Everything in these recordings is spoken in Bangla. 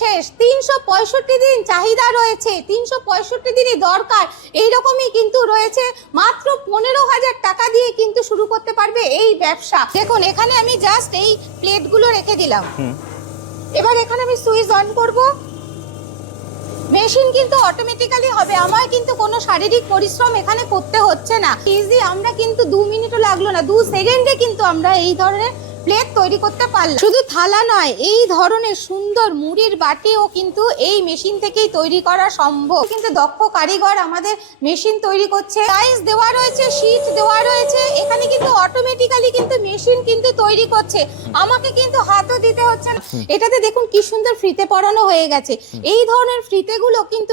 শেষ, 365 দিন চাহিদা রয়েছে, 365 দিনই দরকার, এইরকমই কিন্তু রয়েছে। মাত্র 15,000 টাকা দিয়ে কিন্তু শুরু করতে পারবে এই ব্যবসা। দেখুন এখানে আমি জাস্ট এই প্লেটগুলো রেখে দিলাম। এবার এখানে আমি সুইচ অন করব, মেশিন কিন্তু অটোমেটিক্যালি হবে, আমার কিন্তু কোনো শারীরিক পরিশ্রম এখানে করতে হচ্ছে না। ইজি, আমরা কিন্তু 2 মিনিটও লাগলো না, 2 সেকেন্ডে কিন্তু আমরা এই ধরনের প্লেট তৈরি করতে পারলাম। শুধু থালা নয়, এই ধরনের সুন্দর মুড়ির বাটিও কিন্তু এই মেশিন থেকেই তৈরি করা সম্ভব। কিন্তু দক্ষ কারিগর আমাদের মেশিন তৈরি করছে, সাইজ দেওয়া রয়েছে, শীট দেওয়া রয়েছে, এখানে কিন্তু অটোমেটিক্যালি কিন্তু মেশিন কিন্তু তৈরি করছে, আমাকে কিন্তু হাতও দিতে হচ্ছে না। এটাতে দেখুন কি সুন্দর ফিতে পরানো হয়ে গেছে। এই ধরনের ফিতেগুলো কিন্তু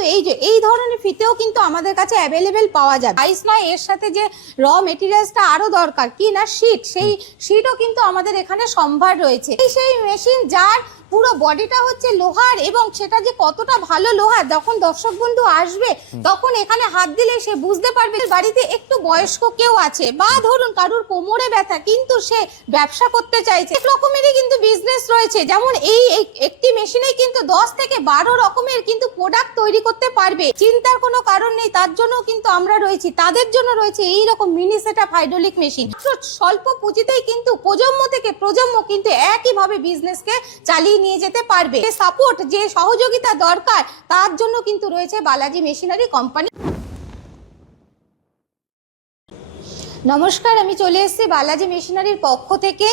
এই ধরনের ফিতেও কিন্তু আমাদের কাছে অ্যাভেলেবেল পাওয়া যায়। আইস নয়, এর সাথে যে র মেটেরিয়ালসটা আরো দরকার কি না শীট, সেই শীটও কিন্তু আমাদের এখানে সম্ভার রয়েছে। সেই মেশিন যার পুরো বডিটা হচ্ছে লোহার, এবং সেটা যে কতটা ভালো লোহার, যখন দর্শক বন্ধু আসবে তখন এখানে হাত দিলে সে বুঝতে পারবে। বাড়িতে একটু বয়স্ক কেউ আছে, বা ধরুন কারুর কোমরে ব্যথা, কিন্তু সে ব্যবসা করতে চাইছে, এক রকমেরই কিন্তু বিজনেস রয়েছে। যেমন এই একটি মেশিনে কিন্তু 10 থেকে 12 রকমের কিন্তু প্রোডাক্ট তৈরি করতে পারবে, চিন্তার কোনো কারণ নেই। তার জন্য কিন্তু আমরা রয়েছি, তাদের জন্য রয়েছে এই রকম মিনি সেটআপ হাইড্রোলিক মেশিন। স্বল্প পুঁজিতেই কিন্তু প্রজন্ম থেকে প্রজন্ম কিন্তু একইভাবে বিজনেসকে চালিয়ে নিয়ে যেতে পারবে। সাপোর্ট, যে সহযোগিতা দরকার, তার জন্য কিন্তু রয়েছে বালাজি মেশিনারি কোম্পানি। নমস্কার, আমি চলে এসেছি বালাজি মেশিনারির পক্ষ থেকে।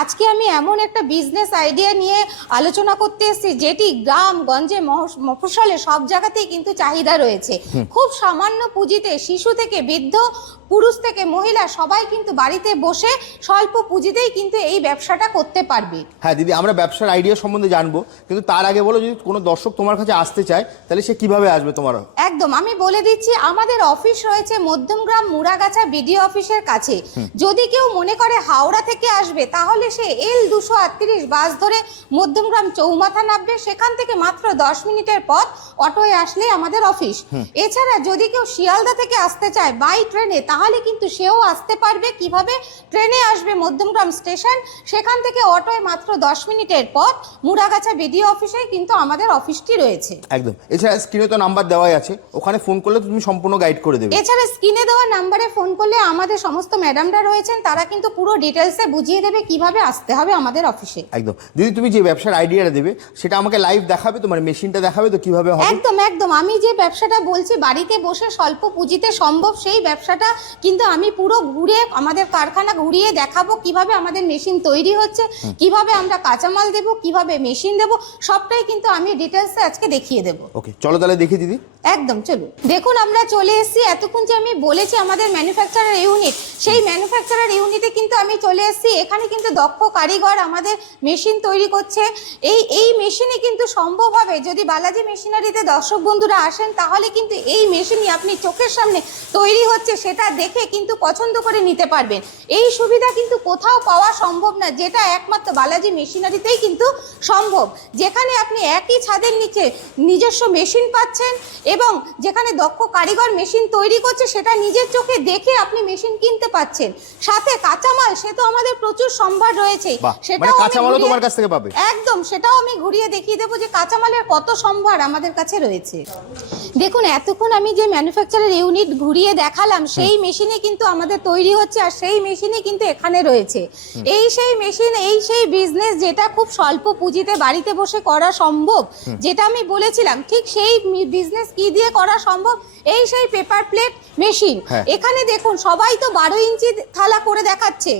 আজকে আমি এমন একটা বিজনেস আইডিয়া নিয়ে আলোচনা করতে এসেছি, যেটি গ্রাম গঞ্জে মফস্বলে সব জায়গাতেই কিন্তু চাহিদা রয়েছে। খুব সামান্য পুঁজিতে শিশু থেকে বৃদ্ধ, পুরুষ থেকে মহিলা সবাই কিন্তু বাড়িতে বসে স্বল্প পুঁজিতেই কিন্তু এই ব্যবসাটা করতে পারবে। হ্যাঁ দিদি, আমরা ব্যবসার আইডিয়া সম্বন্ধে জানবো, কিন্তু তার আগে বলো, যদি কোনো দর্শক তোমার কাছে আসতে চায় তাহলে সে কিভাবে আসবে তোমার? একদম, আমি বলে দিচ্ছি, আমাদের অফিস রয়েছে মধ্যমগ্রাম মুড়াগাছা বিডিও অফিসের কাছে। যদি কেউ মনে করে হাওড়া থেকে আসবে, তাহলে সে L238 বাস ধরে মধ্যমগ্রাম চৌমাথা নামবে, সেখান থেকে মাত্র 10 মিনিটের পথ অটোয় আসলে আমাদের অফিস। এছাড়া যদি কেউ শিয়ালদা থেকে আসতে চায় বাই ট্রেনে, তাহলে কিন্তু সেও আসতে পারবে। কিভাবে? ট্রেনে আসবে মধ্যমগ্রাম স্টেশন, সেখান থেকে অটোয় মাত্র 10 মিনিটের পথ মুড়াগাছা বিডিও অফিসে কিন্তু আমাদের অফিসটি রয়েছে। একদম। এছাড়া স্ক্রিনে তো নাম্বার দেওয়াই আছে, ওখানে ফোন করলে তুমি সম্পূর্ণ গাইড করে দেবে। এছাড়া স্ক্রিনে দেওয়া নাম্বারে ফোন করলে আমাদের সমস্ত ম্যাডামরা রয়েছেন, তারা কিন্তু পুরো ডিটেলসে বুঝিয়ে দেবে কিভাবে আসতে হবে আমাদের অফিসে। একদম। দিদি, তুমি যে ব্যবসার আইডিয়াটা দেবে সেটা আমাকে লাইভ দেখাবে, তোমার মেশিনটা দেখাবে তো কিভাবে হবে? একদম একদম, আমি যে ব্যবসাটা বলছি বাড়িতে বসে স্বল্প পুঁজিতে সম্ভব, সেই ব্যবসাটা কিন্তু আমি পুরো ঘুরে আমাদের কারখানা ঘুরিয়ে দেখাবো, কিভাবে আমাদের মেশিন তৈরি হচ্ছে, কিভাবে আমরা কাঁচামাল দেব, কিভাবে মেশিন দেব, সবটাই কিন্তু আমি ডিটেলসে আজকে দেখিয়ে দেবো। ওকে, চলো তাহলে দেখি দিদি। একদম, চলুন। দেখুন আমরা চলে এসেছি, এতক্ষণ যে আমি বলেছি আমাদের ম্যানুফ্যাকচারার ইউনিট, সেই ম্যানুফ্যাকচারার ইউনিটে কিন্তু আমি চলে এসেছি। এখানে কিন্তু দক্ষ কারিগর আমাদের মেশিন তৈরি করছে। এই মেশিনে কিন্তু সম্ভব হবে, যদি বালাজি মেশিনারিতে দর্শক বন্ধুরা আসেন, তাহলে কিন্তু এই মেশিনই আপনি চোখের সামনে তৈরি হচ্ছে সেটা দেখে কিন্তু পছন্দ করে নিতে পারবেন। এই সুবিধা কিন্তু কোথাও পাওয়া সম্ভব না, যেটা একমাত্র বালাজি মেশিনারিতেই কিন্তু সম্ভব, যেখানে আপনি একই ছাদের নিচে নিজস্ব মেশিন পাচ্ছেন, এবং যেখানে দক্ষ কারিগর মেশিন তৈরি করছে সেটা নিজের চোখে দেখে আপনি মেশিন কিনতে পাচ্ছেন। সাথে কাঁচামাল, সে তো আমাদের প্রচুর সম্ভার রয়েছে, সেটাও কাঁচামালও তোমার কাছ থেকে পাবে। একদম, সেটাও আমি ঘুরিয়ে দেখিয়ে দেবো যে কাঁচামালের কত সম্ভার আমাদের কাছে রয়েছে। দেখুন এতক্ষণ আমি যে ম্যানুফ্যাকচারার ইউনিট ঘুরিয়ে দেখালাম, সেই মেশিনে কিন্তু আমাদের তৈরি হচ্ছে, আর সেই মেশিনে কিন্তু এখানে রয়েছে। এই সেই মেশিন, এই সেই বিজনেস যেটা খুব স্বল্প পুঁজিতে বাড়িতে বসে করা সম্ভব, যেটা আমি বলেছিলাম, ঠিক সেই বিজনেস কি দিয়ে করা সম্ভব, এই সেই পেপার প্লেট মেশিন। এখানে দেখুন সবাই তো 12 ইঞ্চি থালা করে দেখাচ্ছে,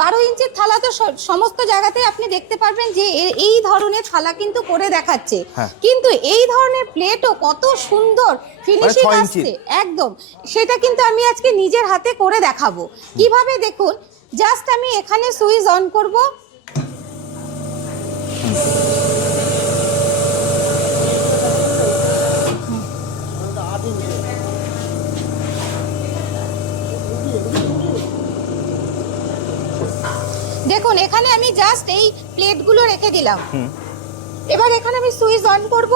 12 ইঞ্চির থালা তো সমস্ত জায়গাতেই আপনি দেখতে পারবেন যে এই ধরনের থালা কিন্তু করে দেখাচ্ছে, কিন্তু এই ধরনের প্লেটও কত সুন্দর ফিনিশিং আসছে। একদম, সেটা কিন্তু আমি আজকে নিজের হাতে করে দেখাবো কিভাবে। দেখুন জাস্ট আমি এখানে সুইচ অন করব, দেখুন এখানে আমি জাস্ট এই প্লেটগুলো রেখে দিলাম। এবার এখানে আমি সুইচ অন করব,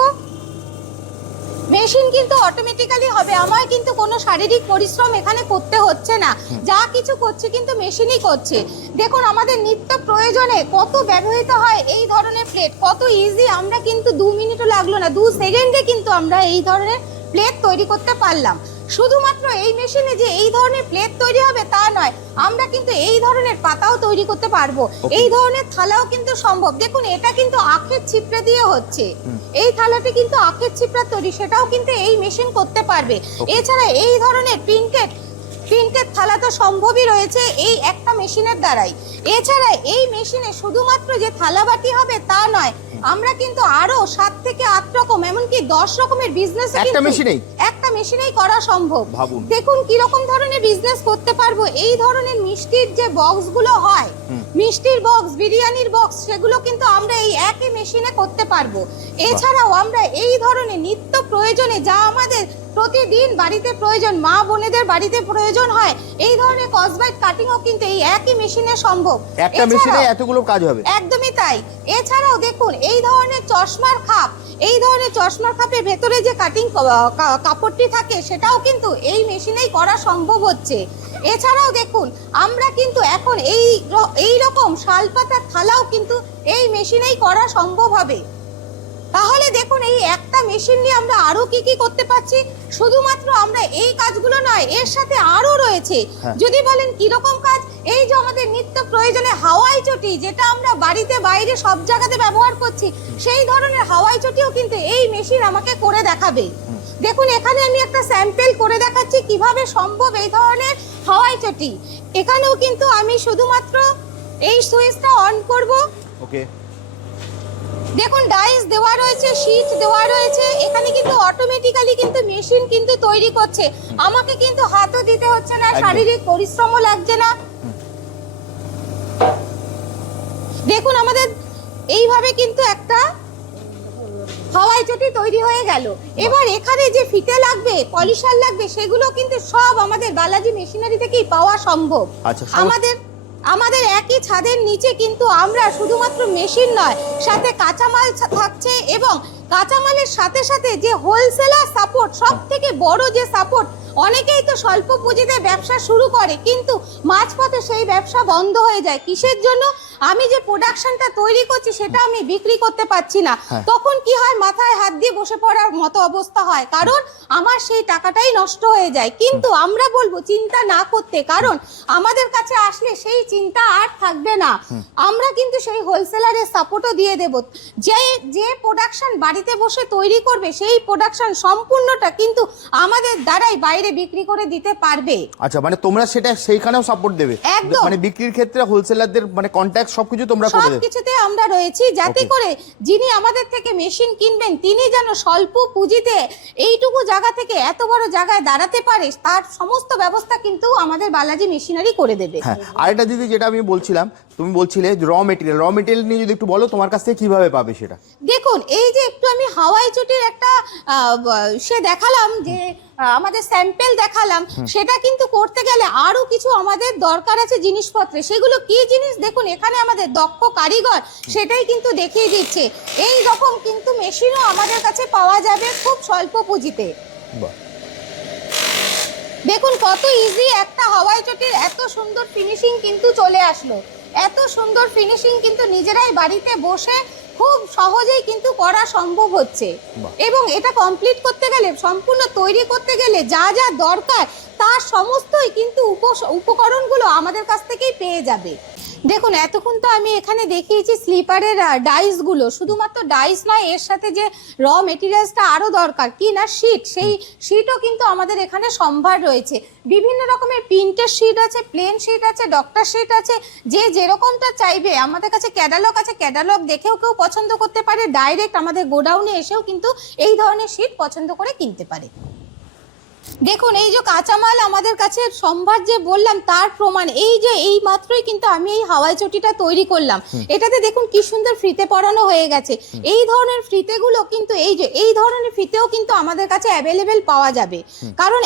মেশিন কিন্তু অটোমেটিক্যালি হবে, আমার কিন্তু কোনো শারীরিক পরিশ্রম এখানে করতে হচ্ছে না, যা কিছু করছে কিন্তু মেশিনই করছে। দেখুন আমাদের নিত্য প্রয়োজনে কত ব্যবহৃত হয় এই ধরনের প্লেট, কত ইজি, আমরা কিন্তু 2 মিনিটও লাগলো না, 2 সেকেন্ডে কিন্তু আমরা এই ধরনের প্লেট তৈরি করতে পারলাম। শুধুমাত্র এই মেশিনে যে এই ধরনের প্লেট তৈরি হবে তা নয়, আমরা কিন্তু এই ধরনের পাতাও তৈরি করতে পারবো, এই ধরনের থালাও কিন্তু সম্ভব। দেখুন এটা কিন্তু আখের ছিপড়ে দিয়ে হচ্ছে, এই থালাটি কিন্তু আখের ছিপড়া তৈরি, সেটাও কিন্তু এই মেশিন করতে পারবে। এছাড়া এই ধরনের প্রিন্টেড থালা তো সম্ভবই রয়েছে এই একটা মেশিনের দ্বারাই। এছাড়া এই মেশিনে শুধুমাত্র যে থালা বাটি হবে তা নয়, আমরা কিন্তু আরো 7 থেকে 8 রকম এমনকি 10 রকমের বিজনেস একটা মেশিনেই করা সম্ভব। দেখুন কি রকম ধরনের বিজনেস করতে পারবো। এই ধরনের মিষ্টির যে বক্স গুলো হয়, মিষ্টির বক্স, বিরিয়ানির বক্স, সেগুলো কিন্তু আমরা এই একই মেশিনে করতে পারবো। এছাড়াও আমরা এই ধরনের নিত্য প্রয়োজনে যা আমাদের প্রতিদিন বাড়িতে প্রয়োজন, মা বোনেদের বাড়িতে প্রয়োজন হয়, এই ধরনের কসবাইট কাটিংও কিন্তু এই একই মেশিনে সম্ভব। একটা মেশিনে এতগুলো কাজ হবে, একদমই তাই। এছাড়াও দেখুন এই ধরনের চশমার খাপ, এই ধরনের চশমার খাপের ভেতরে যে কাটিং কাপড়টি থাকে সেটাও কিন্তু এই মেশিনেই করা সম্ভব হচ্ছে। এছাড়াও দেখুন আমরা কিন্তু এখন এই রকম শালপাতার থালাও কিন্তু এই মেশিনেই করা সম্ভব হবে। তাহলে দেখুন এই একটা মেশিন নিয়ে আমরা আরো কি কি করতে পারছি। শুধুমাত্র আমরা এই কাজগুলো নয়, এর সাথে আরো রয়েছে। যদি বলেন কি রকম কাজ, এই যে আমাদের নিত্য প্রয়োজনে হাওয়াই চটি, যেটা আমরা বাড়িতে বাইরে সব জায়গাতে ব্যবহার করছি, সেই ধরনের হাওয়াই চটিও কিন্তু এই মেশিন আমাকে করে দেখাবে। দেখুন এখানে আমি একটা স্যাম্পল করে দেখাচ্ছি কিভাবে সম্ভব এই ধরনের হাওয়াই চটি। এখানেও কিন্তু আমি শুধুমাত্র এই সুইচটা অন করব। ওকে, দেখুন ডাইস দেওয়া রয়েছে, শীট দেওয়া রয়েছে, এখানে কিন্তু অটোমেটিক্যালি কিন্তু মেশিন কিন্তু তৈরি করছে। আমাকে কিন্তু হাতও দিতে হচ্ছে না, শারীরিক পরিশ্রমও লাগছে না। দেখুন আমাদের এইভাবে কিন্তু একটা হাওয়াই চটি তৈরি হয়ে গেল। এবার এখানে যে ফিতে লাগবে, পলিশার লাগবে, সেগুলো কিন্তু সব আমাদের বালাজি মেশিনারি থেকেই পাওয়া সম্ভব। আমাদের একই ছাদের নিচে কিন্তু আমরা শুধুমাত্র মেশিন নয়, সাথে কাঁচামাল থাকছে, এবং কাঁচামালের সাথে সাথে যে হোলসেলার সাপোর্ট, সব থেকে বড় যে সাপোর্ট। অনেকেই তো স্বল্প পুঁজিতে ব্যবসা শুরু করে, কিন্তু মাঝপথে সেই ব্যবসা বন্ধ হয়ে যায়। কিসের জন্য? আমি যে প্রোডাকশনটা তৈরি করছি সেটা আমি বিক্রি করতে পারছি না। তখন কি হয়, মাথায় হাত দিয়ে বসে পড়ার মতো অবস্থা হয়, কারণ আমার সেই টাকাটাই নষ্ট হয়ে যায়। কিন্তু আমরা বলবো চিন্তা না করতে, কারণ আমাদের কাছে আসলে সেই চিন্তা আর থাকবে না। আমরা কিন্তু সেই হোলসেলারের সাপোর্টও দিয়ে দেব। যে প্রোডাকশন বাড়িতে বসে তৈরি করবে, সেই প্রোডাকশন সম্পূর্ণটা কিন্তু আমাদের দ্বারাই বাইরে বিক্রি করে দিতে পারবে। আচ্ছা, মানে তোমরা সেটা সেইখানেও সাপোর্ট দেবে, মানে বিক্রির ক্ষেত্রে হোলসেলারদের মানে কন্টাক্ট সবকিছু তোমরা করে দেবে। সবকিছুতে আমরা রয়েছি, যাতে করে যিনি আমাদের থেকে মেশিন কিনবেন তিনি যেন স্বল্প পুঁজিতে এইটুকু জায়গা থেকে এত বড় জায়গায় দাঁড়াতে পারে, তার সমস্ত ব্যবস্থা কিন্তু আমাদের বালাজি মেশিনারি করে দেবে। হ্যাঁ, আরেকটা দিদি যেটা আমি বলছিলাম, তুমি বলছিলে র মেটেরিয়াল নিয়ে যদি একটু বলো তোমার কাছ থেকে কিভাবে পাবে সেটা। দেখুন এই যে একটু আমি হাওয়াই চটির একটা সে দেখালাম, যে আমাদের স্যাম্পল দেখালাম, সেটা কিন্তু করতে গেলে আরো কিছু আমাদের দরকার আছে জিনিসপত্রে। সেগুলো কি জিনিস, দেখুন এখানে আমাদের দক্ষ কারিগর সেটাই কিন্তু দেখিয়ে দিচ্ছে। এই রকম কিন্তু মেশিনও আমাদের কাছে পাওয়া যাবে খুব স্বল্প পুঁজিতে। দেখুন কত ইজি একটা হাওয়াই চটির এত সুন্দর ফিনিশিং কিন্তু চলে আসলো। এত সুন্দর ফিনিশিং কিন্তু নিজেরাই বাড়িতে বসে খুব সহজেই কিন্তু করা সম্ভব হচ্ছে। এবং এটা কমপ্লিট করতে গেলে, সম্পূর্ণ তৈরি করতে গেলে যা যা দরকার তার সমস্তই কিন্তু উপকরণগুলো আমাদের কাছ থেকেই পেয়ে যাবে। দেখুন এতক্ষণ তো আমি এখানে দেখিয়েছি স্লিপারের ডাইসগুলো, শুধুমাত্র ডাইস নয়, এর সাথে যে র মেটেরিয়ালসটা আরও দরকার কি না, শিট, সেই শিটও কিন্তু আমাদের এখানে সম্ভার রয়েছে। বিভিন্ন রকমের প্রিন্টের শিট আছে, প্লেন শিট আছে, ডক্টর শিট আছে, যে যেরকমটা চাইবে। আমাদের কাছে ক্যাটালগ আছে, ক্যাটালগ দেখেও কেউ পছন্দ করতে পারে, ডাইরেক্ট আমাদের গোডাউনে এসেও কিন্তু এই ধরনের শিট পছন্দ করে কিনতে পারে। দেখুন এই যে কাঁচামাল আমাদের কাছে সম্ভার যে বললাম, তার প্রমাণ এই যে এই মাত্রই কিন্তু আমি এই হাওয়াই চটিটা তৈরি করলাম। এটাতে দেখুন কি সুন্দর ফিতে পরানো হয়ে গেছে। এই ধরনের ফিতেগুলো কিন্তু এই ধরনের ফিতেও কিন্তু আমাদের কাছে অ্যাভেলেবেল পাওয়া যাবে, কারণ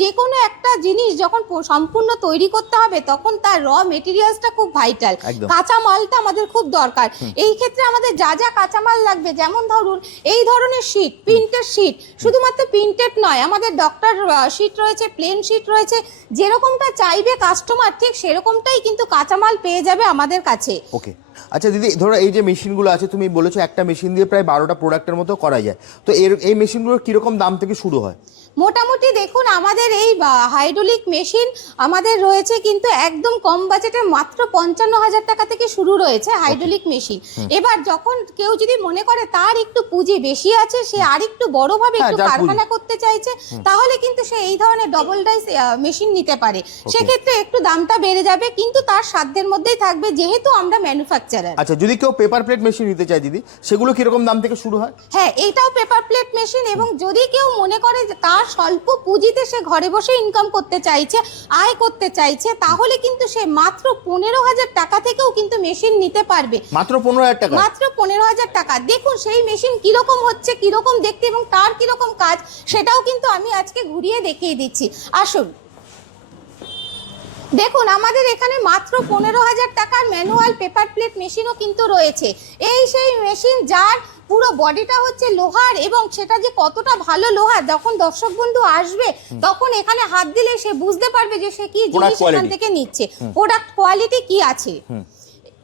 যে কোনো একটা জিনিস যখন সম্পূর্ণ তৈরি করতে হবে তখন তার র মেটেরিয়ালসটা খুব ভাইটাল, কাঁচামালটা আমাদের খুব দরকার। এই ক্ষেত্রে আমাদের যা যা কাঁচামাল লাগবে, যেমন ধরুন এই ধরনের শিট, প্রিন্টেড শিট, শুধুমাত্র প্রিন্টেড নয়, আমাদের ডক্টর শিট রয়েছে, প্লেন শিট রয়েছে, যেরকমটা চাইবে কাস্টমার ঠিক সেরকমটাই কিন্তু কাঁচামাল পেয়ে যাবে আমাদের কাছে। ওকে। আচ্ছা দিদি, ধরো এই যে মেশিনগুলো আছে, তুমি বলেছো একটা মেশিন দিয়ে প্রায় 12টা প্রোডাক্টের মতো করা যায়, তো এই মেশিনগুলোর কিরকম দাম থেকে শুরু হয়? মোটামুটি দেখুন, আমাদের এই হাইড্রোলিক মেশিন আমাদের রয়েছে কিন্তু একদম কম বাজেটে, মাত্র 55,000 টাকা থেকে শুরু রয়েছে হাইড্রোলিক মেশিন। এবার যখন কেউ যদি মনে করে তার একটু পুঁজি বেশি আছে, সে আর একটু বড়ভাবে একটু কারখানা করতে চাইছে, তাহলে কিন্তু সে এই ধরনের ডবল ডাইস মেশিন নিতে পারে। সেক্ষেত্রে একটু দামটা বেড়ে যাবে, কিন্তু তার সাধ্যের মধ্যেই থাকবে, যেহেতু আমরা ম্যানুফ্যাকচারার। আচ্ছা, যদি কেউ পেপার প্লেট মেশিন নিতে চায় দিদি, সেগুলো কিরকম দাম থেকে শুরু হয়? হ্যাঁ, এইটাও পেপার প্লেট মেশিন। এবং যদি কেউ মনে করে যে তার স্বল্প পুঁজিতে সে ঘরে বসে ইনকাম করতে চাইছে, আয় করতে চাইছে, তাহলে কিন্তু সে মাত্র 15,000 টাকা থেকেও কিন্তু মেশিন নিতে পারবে। মাত্র 15,000 টাকা? মাত্র 15,000 টাকা। দেখুন সেই মেশিন কিরকম হচ্ছে, কিরকম দেখতে এবং তার কিরকম কাজ, সেটাও কিন্তু আমি আজকে ঘুরিয়ে দেখিয়ে দিচ্ছি। আসুন দেখুন, আমাদের এখানে মাত্র 15,000 টাকার ম্যানুয়াল পেপার প্লেট মেশিনও কিন্তু রয়েছে। এই সেই মেশিন যার পুরো বডিটা হচ্ছে লোহার, এবং সেটা যে কতটা ভালো লোহার, যখন দর্শক বন্ধু আসবে তখন এখানে হাত দিলে সে বুঝতে পারবে যে সে কি জিনিস এখান থেকে নিচ্ছে, প্রোডাক্ট কোয়ালিটি কি আছে।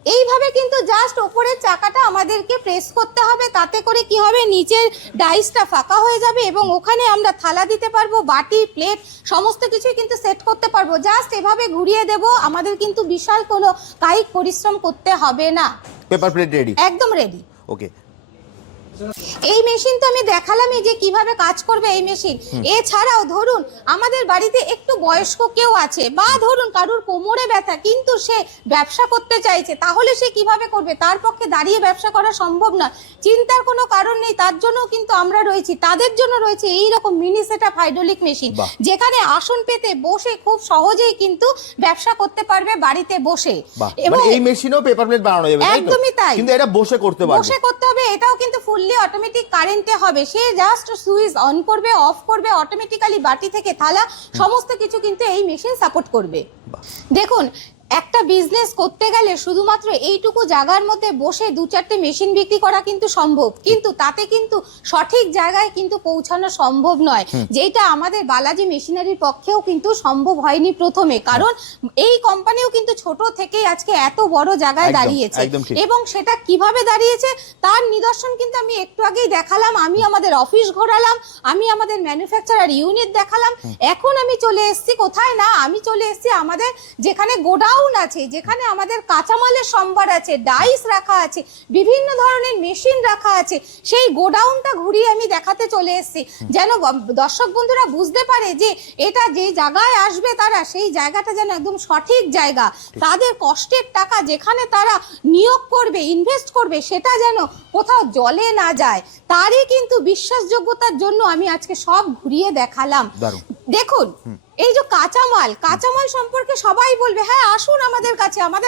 এইভাবে কিন্তু জাস্ট ওপরের চাকাটা আমাদেরকে প্রেস করতে হবে, তাতে করে কি হবে, নিচের ডাইসটা ফাঁকা হয়ে যাবে এবং ওখানে আমরা থালা দিতে পারবো, বাটি প্লেট সমস্ত কিছুই কিন্তু সেট করতে পারবো। জাস্ট এভাবে ঘুরিয়ে দেব, আমাদের কিন্তু বিশাল কোনো কায়িক পরিশ্রম করতে হবে না। পেপার প্লেট রেডি, একদম রেডি। ওকে। এই মেশিন তো আমি দেখালামই যে কিভাবে কাজ করবে এই মেশিন। এছাড়াও ধরুন আমাদের বাড়িতে একটু বয়স্ক কেউ আছে, বা ধরুন কারুর কোমরে ব্যথা, কিন্তু সে ব্যবসা করতে চাইছে, তাহলে সে কিভাবে করবে? তার পক্ষে দাঁড়িয়ে ব্যবসা করা সম্ভব না, চিন্তার কোনো কারণ নেই, তার জন্য কিন্তু আমরা রয়েছি। তাদের জন্য রয়েছে এই রকম মিনি সেটআপ হাইড্রোলিক মেশিন, যেখানে আসন পেতে বসে খুব সহজেই কিন্তু ব্যবসা করতে পারবে বাড়িতে বসে। এবং এই মেশিনেও পেপার প্লেট বানানো যাবে? একদমই তাই, কিন্তু এটা বসে করতে পারবে, বসে করতে হবে। এটাও কিন্তু ফুললি অটোমেটিক কারেন্টে হবে। সে জাস্ট সুইচ অন করবে, অফ করবে, অটোমেটিক্যালি বাটি থেকে থালা সমস্ত কিছু কিন্তু এই মেশিন সাপোর্ট করবে। দেখুন, একটা বিজনেস করতে গেলে শুধুমাত্র এইটুকু জায়গার মধ্যে বসে 2-4টে মেশিন বিক্রি করা কিন্তু সম্ভব, কিন্তু তাতে কিন্তু সঠিক জায়গায় কিন্তু পৌঁছানো সম্ভব নয়, যেটা আমাদের বালাজি মেশিনারির পক্ষেও কিন্তু সম্ভব হয়নি প্রথমে। কারণ এই কোম্পানিও কিন্তু ছোট থেকেই আজকে এত বড় জায়গায় দাঁড়িয়েছে, এবং সেটা কিভাবে দাঁড়িয়েছে তার নিদর্শন কিন্তু আমি একটু আগেই দেখালাম। আমি আমাদের অফিস ঘোরালাম, আমি আমাদের ম্যানুফ্যাকচারার ইউনিট দেখালাম। এখন আমি চলে এসেছি কোথায় না, আমি চলে এসেছি আমাদের যেখানে গোডাউন আছে, যেখানে আমাদের কাঁচামালের সম্ভার আছে, ডাইস রাখা আছে, বিভিন্ন ধরনের মেশিন রাখা আছে। সেই গোডাউনটা ঘুরিয়ে আমি দেখাতে চলে এসেছি, যেন দর্শক বন্ধুরা বুঝতে পারে যে এটা যে জায়গায় আসবে তারা, সেই জায়গাটা যেন একদম সঠিক জায়গা। তাদের কষ্টের টাকা যেখানে তারা নিয়োগ করবে, ইনভেস্ট করবে, সেটা যেন কোথাও জলে না যায়, তারই কিন্তু বিশ্বাসযোগ্যতার জন্য আমি আজকে সব ঘুরিয়ে দেখালাম। দেখুন, এই যে কাঁচামাল সম্পর্কে সবাই বলবে হ্যাঁ আসুন আমাদের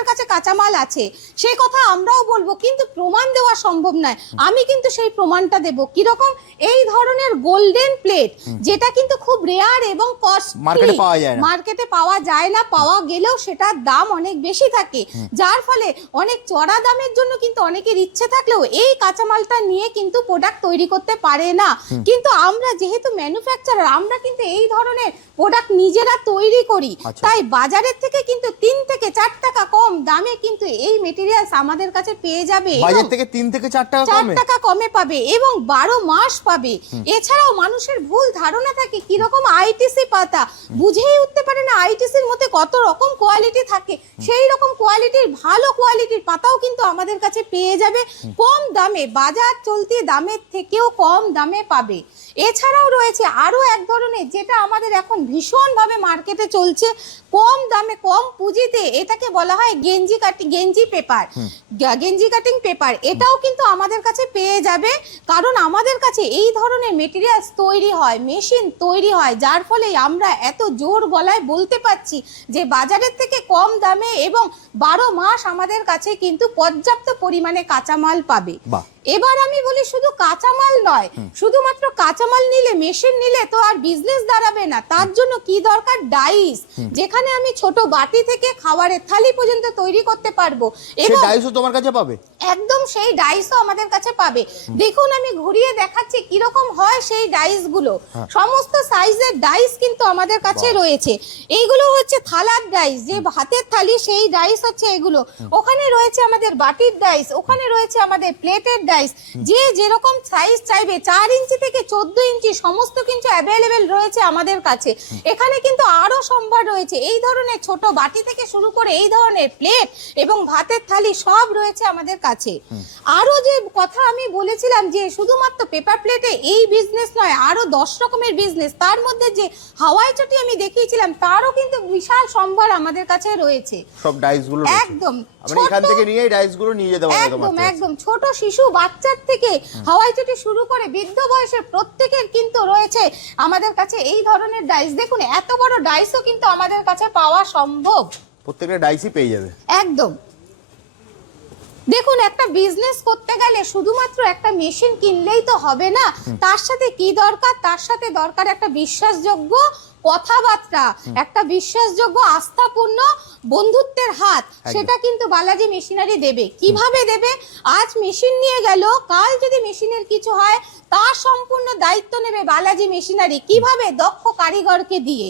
কাছে কাঁচামাল আছে, সেই কথা আমরাও বলবো, কিন্তু প্রমাণ দেওয়া সম্ভব নয়। আমি কিন্তু সেই প্রমাণটা দেব। কিরকম? এই ধরনের গোল্ডেন প্লেট, যেটা কিন্তু খুব রেয়ার এবং কস্টলি, মার্কেটে পাওয়া যায় না, পাওয়া গেলেও সেটার দাম অনেক বেশি থাকে, যার ফলে অনেক চড়া দামের জন্য কিন্তু অনেকের ইচ্ছে থাকলেও এই কাঁচামালটা নিয়ে কিন্তু প্রোডাক্ট তৈরি করতে পারে না। কিন্তু আমরা যেহেতু ম্যানুফ্যাকচারার, আমরা কিন্তু এই ধরনের প্রোডাক্ট নিজেরা তৈরি করি, তাই বাজারের থেকে কিন্তু 3 থেকে 4 টাকা কম দামে কিন্তু এই মেটেরিয়ালস আমাদের কাছে পেয়ে যাবে। বাজার থেকে 3 থেকে 4 টাকা কমে পাবে এবং 12 মাস পাবে। এছাড়াও মানুষের ভুল ধারণা থাকে কিরকম আইটিসি পাতা, বুঝেই উঠতে পারে না আইটিসির মধ্যে কত রকম কোয়ালিটি থাকে। সেই রকম কোয়ালিটির, ভালো কোয়ালিটির পাতাও কিন্তু আমাদের কাছে পেয়ে যাবে কম দামে, বাজার চলতি দামের থেকেও কম দামে পাবে। এছাড়াও রয়েছে আরো এক ধরনের, যেটা আমাদের এখন ভীষণভাবে মার্কেটে চলছে, কম দামে কম পুঁজিতে, এটাকে বলা হয় গেঞ্জি কাটিং পেপার। এটাও কিন্তু আমাদের কাছে পেয়ে যাবে, কারণ আমাদের কাছে এই ধরনের মেটেরিয়ালস তৈরি হয়, মেশিন তৈরি হয়, যার ফলে আমরা এত জোর গলায় বলতে পারছি যে বাজারের থেকে কম দামে এবং 12 মাস আমাদের কাছে কিন্তু পর্যাপ্ত পরিমাণে কাঁচামাল পাবে। এবার আমি বলি শুধু কাঁচামাল নয়, শুধুমাত্র কাঁচামাল নিলে, মেশিন নিলে তো আর বিজনেস দাঁড়াবে না। তার জন্য কি দরকার? ডাইস, যেখানে যেখানে আমি ছোট বাটি থেকে খাবারের থালি পর্যন্ত তৈরি করতে পারবো সেই এবং ডাইসও তোমার কাছে পাবে? একদম সেই ডাইসও আমাদের কাছে পাবে। দেখুন আমি ঘুরিয়ে দেখাচ্ছি কিরকম হয় সেই ডাইস গুলো। সমস্ত সাইজের ডাইস কিন্তু আমাদের কাছে রয়েছে। এইগুলো হচ্ছে থালার ডাইস, যে ভাতের থালি সেই ডাইস হচ্ছে এগুলো। ওখানে রয়েছে আমাদের বাটির ডাইস, ওখানে রয়েছে আমাদের প্লেটের ডাইস। যে যেরকম সাইজ চাইবে 4 ইঞ্চি থেকে 14 ইঞ্চি সমস্ত কিন্তু অ্যাভেলেবেল রয়েছে আমাদের কাছে। এখানে কিন্তু আরো সম্ভার রয়েছে, এই ধরনের ছোট বাটি থেকে শুরু করে এই ধরনের প্লেট এবং ভাতের থালি সব রয়েছে আমাদের কাছে। আরো যে কথা আমি বলেছিলাম যে শুধুমাত্র পেপার প্লেটে এই বিজনেস নয়, আরো 10 রকমের বিজনেস, তার মধ্যে যে হাওয়াই চটি আমি দেখিয়েছিলাম তারও কিন্তু বিশাল সম্ভার আমাদের কাছে রয়েছে। সব ডাইসগুলো একদম মানে এখান থেকে নিয়ে এই ডাইসগুলো নিয়ে যেতে পারবে তোমার একদম কাছে। একদম ছোট শিশু বাচ্চার থেকে হাওয়াই চটি শুরু করে বৃদ্ধ বয়সের প্রত্যেকের কিন্তু রয়েছে আমাদের কাছে এই ধরনের ডাইস। দেখুন এত বড় ডাইসও কিন্তু আমাদের কাছে পাওয়া সম্ভব, প্রত্যেকটা ডাইসই পেয়ে যাবে। একদম। দেখুন একটা বিজনেস করতে গেলে শুধুমাত্র একটা মেশিন কিনলেই তো হবে না, তার সাথে কি দরকার, তার সাথে দরকার একটা বিশ্বাসযোগ্য কথাবার্তা, একটা বিশ্বাসযোগ্য আস্থাপূর্ণ বন্ধুত্বের হাত। সেটা কিন্তু বালাজি মেশিনারি দেবে। কিভাবে দেবে? আজ মেশিন নিয়ে গেল, কাল যদি মেশিনের কিছু হয় তার সম্পূর্ণ দায়িত্ব নেবে বালাজি মেশিনারি। কিভাবে? দক্ষ কারিগরকে দিয়ে।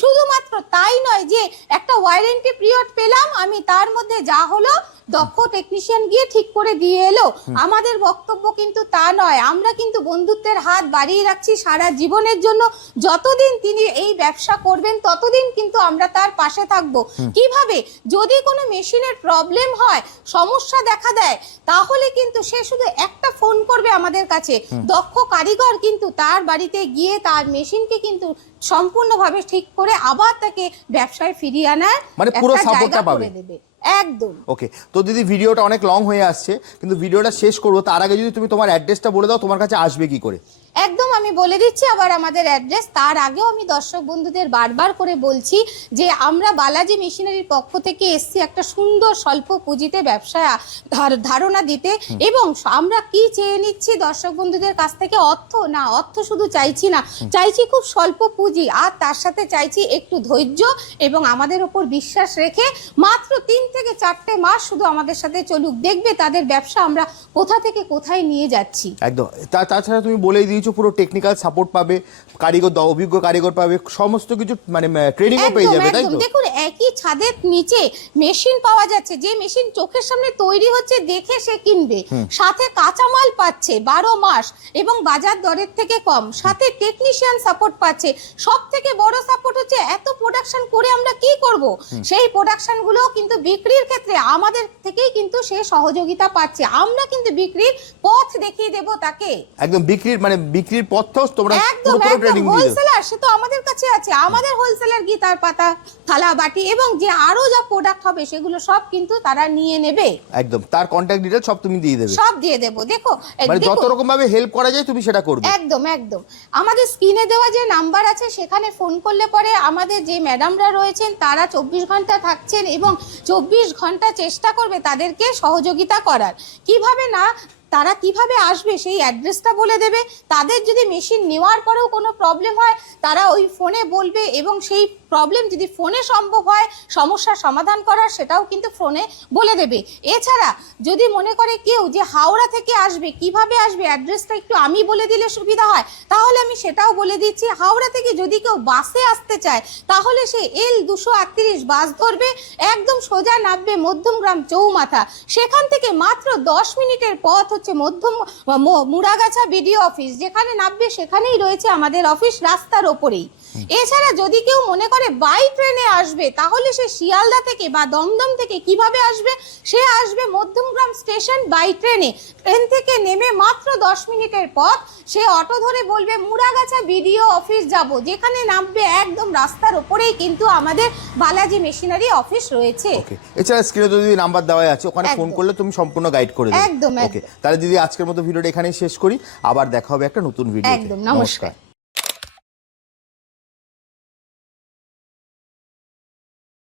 শুধুমাত্র তাই নয় যে একটা ওয়ারেন্টি পিরিয়ড পেলাম আমি, তার মধ্যে যা হলো দক্ষ টেকনিশিয়ান গিয়ে ঠিক করে দিয়ে এলো। আমাদের বক্তব্য কিন্তু তা নয়, আমরা কিন্তু বন্ধুত্বের হাত বাড়িয়ে রাখছি সারা জীবনের জন্য। যতদিন তিনি এই ব্যবসা করবেন ততদিন কিন্তু আমরা তার পাশে থাকব। কিভাবে? যদি কোনো মেশিনের প্রবলেম হয়, সমস্যা দেখা দেয়, তাহলে কিন্তু সে শুধু একটা ফোন করবে আমাদের কাছে, দক্ষ কারিগর কিন্তু তার বাড়িতে গিয়ে তার মেশিনকে কিন্তু সম্পূর্ণভাবে ঠিক করে আবার তাকে ব্যবসায় ফিরিয়ে আনার মানে পুরো সাপোর্টটা পাবে। একদম। ওকে, তো দিদি ভিডিওটা অনেক লং হয়ে আসছে, কিন্তু ভিডিওটা শেষ করবো তার আগে যদি তুমি তোমার অ্যাড্রেসটা বলে দাও, তোমার কাছে আসবে কি করে? একদম আমি বলে দিচ্ছি আবার আমাদের অ্যাড্রেস। তার আগেও আমি দর্শক বন্ধুদের বারবার করে বলছি যে আমরা বালাজি মেশিনারির পক্ষ থেকে এসছি একটা সুন্দর স্বল্প পুঁজিতে ব্যবসায় ধারণা দিতে, এবং আমরা কি চেয়ে নিচ্ছি দর্শক বন্ধুদের কাছ থেকে? অর্থ না, অর্থ শুধু চাইছি না, চাইছি খুব স্বল্প পুঁজি, আর তার সাথে চাইছি একটু ধৈর্য এবং আমাদের উপর বিশ্বাস রেখে মাত্র 3 থেকে 4টে মাস শুধু আমাদের সাথে চলুক, দেখবে তাদের ব্যবসা আমরা কোথা থেকে কোথায় নিয়ে যাচ্ছি। একদম। তাছাড়া তুমি বলেই দিয়েছো পুরো টেকনিক্যাল সাপোর্ট পাবে, কারিগর অভিজ্ঞ কারিগর পাবে, সমস্ত কিছু মানে ট্রেনিংও পেয়ে যাবে, তাই তো? দেখুন একই ছাদের নিচে মেশিন পাওয়া যাচ্ছে, যে মেশিন চোখের সামনে তৈরি হচ্ছে দেখে সে কিনবে, সাথে কাঁচামাল পাচ্ছে 12 মাস এবং বাজার দরের থেকে কম, সাথে টেকনিশিয়ান সাপোর্ট পাচ্ছে। সব থেকে বড় সাপোর্ট হচ্ছে এত প্রোডাকশন করে আমরা কি করব, সেই প্রোডাকশন গুলো কিন্তু বিক্রির ক্ষেত্রে আমাদের থেকেই কিন্তু সে সহযোগিতা পাচ্ছে। আমরা কিন্তু বিক্রির পথ দেখিয়ে দেব তাকে। একদম বিক্রির পথটাও তোমরা একদম পুরো ট্রেনিং দিয়ে দাও। হোলসেলার সে তো আমাদের কাছে আছে, আমাদের হোলসেলার গীতার পাতা, থালা, বাটি এবং যে আরো যা প্রোডাক্ট হবে সেগুলো সব কিন্তু তারা নিয়ে নেবে। একদম, তার কন্টাক্ট ডিটেইলস সব তুমি দিয়ে দেবে। সব দিয়ে দেব। দেখো মানে যত রকম ভাবে হেল্প করা যায় তুমি সেটা করবে। একদম একদম। আমাদের স্ক্রিনে দেওয়া যে নাম্বার আছে সেখানে ফোন করলে পরে আমাদের যে ম্যাডামরা রয়েছেন তারা 24 ঘন্টা থাকছেন এবং 24 ঘন্টা চেষ্টা করবে তাদেরকে সহযোগিতা করার। কিভাবে না, তারা কিভাবে আসবে সেই অ্যাড্রেসটা বলে দেবে। তাদের যদি মেশিন নেওয়ার পরেও কোনো প্রবলেম হয় তারা ওই ফোনে বলবে, এবং সেই প্রবলেম যদি ফোনে সম্ভব হয় সমস্যার সমাধান করার, সেটাও কিন্তু ফোনে বলে দেবে। এছাড়া যদি মনে করে কেউ যে হাওড়া থেকে আসবে, কিভাবে আসবে অ্যাড্রেসটা একটু আমি বলে দিলে সুবিধা হয়, তাহলে আমি সেটাও বলে দিচ্ছি। হাওড়া থেকে যদি কেউ বাসে আসতে চায় তাহলে সে L238 বাস ধরবে, একদম সোজা নামবে মধ্যমগ্রাম চৌমাথা, সেখান থেকে মাত্র 10 মিনিটের পথ হচ্ছে মুড়াগাছা বিডিও অফিস, যেখানে নামবে সেখানেই রয়েছে আমাদের অফিস, রাস্তার ওপরেই। এছাড়া যদি কেউ মনে করে বাই ট্রেনে আসবে তাহলে সে শিয়ালদা থেকে বা দমদম থেকে কিভাবে আসবে, সে আসবে মধ্যমগ্রাম স্টেশন বাই ট্রেনে, ট্রেন থেকে নেমে মাত্র 10 মিনিটের পথ সে অটো ধরে বলবে মুড়াগাছা বিডিও অফিস যাব, যেখানে নামবে একদম রাস্তার ওপরেই কিন্তু আমাদের বালাজি মেশিনারি অফিস রয়েছে। ওকে, এছাড়া স্ক্রিনে যদি নাম্বার দেওয়া আছে ওখানে ফোন করলে তুমি সম্পূর্ণ গাইড করে দেবে। একদম। ওকে, তাহলে দিদি আজকের মতো ভিডিওটা এখানেই শেষ করি, আবার দেখা হবে একটা নতুন ভিডিও। একদম, নমস্কার।